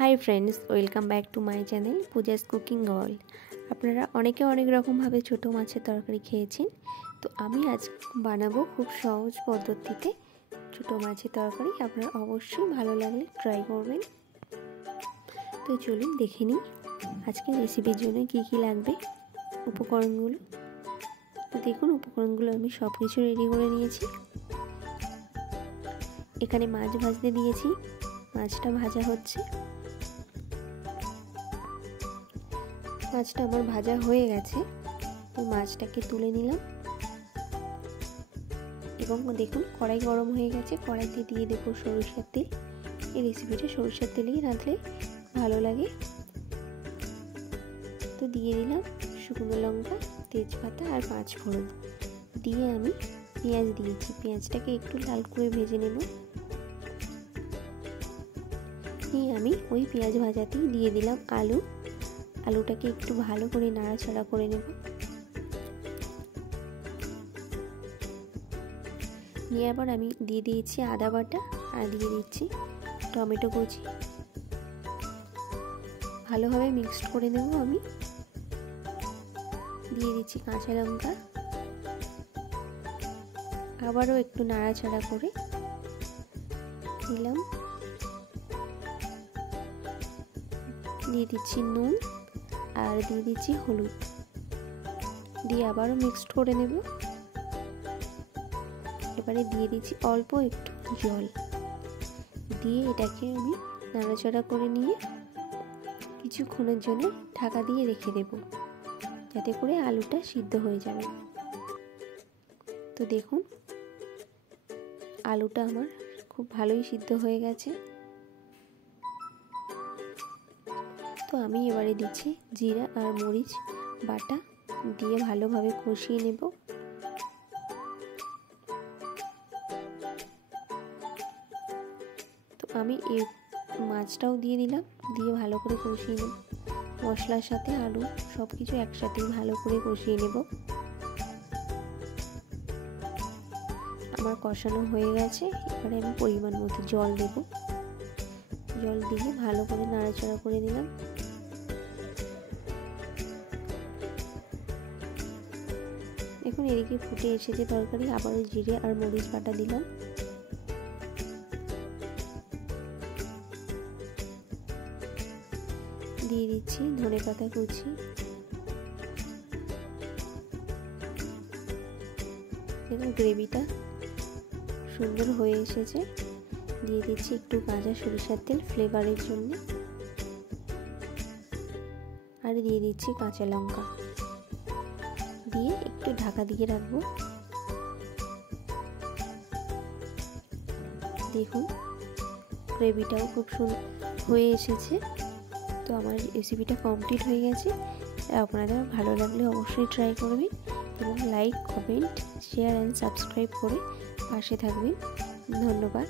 High friends welcome back to my channel Pooja's cooking world. আপনারা অনেকে অনেক রকমভাবে ছোটো মাছের তরকারি খেয়েছেন, তো আমি আজ বানাবো খুব সহজ পদ্ধতিতে ছোটো মাছের তরকারি। আপনারা অবশ্যই ভালো লাগলে ট্রাই করবেন। তো চলুন দেখে নিই আজকে রেসিপির জন্য কী কী লাগবে উপকরণগুলো। তো দেখুন উপকরণগুলো আমি সব কিছু রেডি করে নিয়েছি। এখানে মাছ ভাজতে দিয়েছি, মাছটা ভাজা হচ্ছে। মাছটা আমার ভাজা হয়ে গেছে, তো মাছটাকে তুলে নিলাম এবং দেখুন কড়াই গরম হয়ে গেছে। কড়াইতে দিয়ে দেবো সরিষার তেল। এই রেসিপিটা সরিষার তেলেই রাঁধলে ভালো লাগে। তো দিয়ে দিলাম শুকনো লঙ্কা, তেজপাতা আর 5 ফোড়ন। দিয়ে আমি পেঁয়াজ দিয়েছি, পেঁয়াজটাকে একটু লাল করে ভেজে নেব। নিয়ে আমি ওই পেঁয়াজ ভাজাতেই দিয়ে দিলাম আলুটাকে একটু ভালো করে নাড়াচাড়া করে নেব। নিয়ে আবার আমি দিয়ে দিয়েছি আদা বাটা আর দিয়ে দিচ্ছি টমেটো কুচি। ভালোভাবে মিক্সড করে নেব। আমি দিয়ে দিচ্ছি কাঁচা লঙ্কা, আবারও একটু নাড়াচাড়া করে দিলাম। দিয়ে দিচ্ছি নুন আর দিয়ে দিচ্ছি হলুদ, দিয়ে আবারও মিক্সড করে নেব। এবারে দিয়ে দিচ্ছি অল্প একটু জল, দিয়ে এটাকে আমি নাড়াচাড়া করে নিয়ে কিছুক্ষণের জন্য ঢাকা দিয়ে রেখে দেব, যাতে করে আলুটা সিদ্ধ হয়ে যাবে। তো দেখুন আলুটা আমার খুব ভালোই সিদ্ধ হয়ে গেছে। তো আমি এবারে দিচ্ছি জিরা আর মরিচ বাটা, দিয়ে ভালোভাবে কষিয়ে নেব। তো আমি এই মাছটাও দিয়ে দিলাম, দিয়ে ভালো করে কষিয়ে নেব। মশলার সাথে আলু সব কিছু একসাথেই ভালো করে কষিয়ে নেব। আমার কষানো হয়ে গেছে। এবারে আমি পরিমাণ মতো জল দেব। জল দিয়ে ভালো করে নাড়াচাড়া করে দিলাম। এখন এদিকে ফুটে এসেছে তরকারি, আবারও জিরে আর মরিচ বাটা দিলাম। দিয়ে দিচ্ছি ধনেপাতা কুচি। দেখুন গ্রেভিটা সুন্দর হয়ে এসেছে। দিয়ে দিচ্ছি একটু কাঁচা সরিষার তেল ফ্লেভারের জন্য, আর দিয়ে দিচ্ছি কাঁচা লঙ্কা, দিয়ে একটু ঢাকা দিয়ে রাখবো। দেখুন গ্রেভিটাও খুব সুন্দর হয়ে এসেছে। তো আমার রেসিপিটা কমপ্লিট হয়ে গেছে। আপনাদের ভালো লাগলে অবশ্যই ট্রাই করবেন এবং like, comment, share and subscribe করে পাশে থাকবেন। ধন্যবাদ।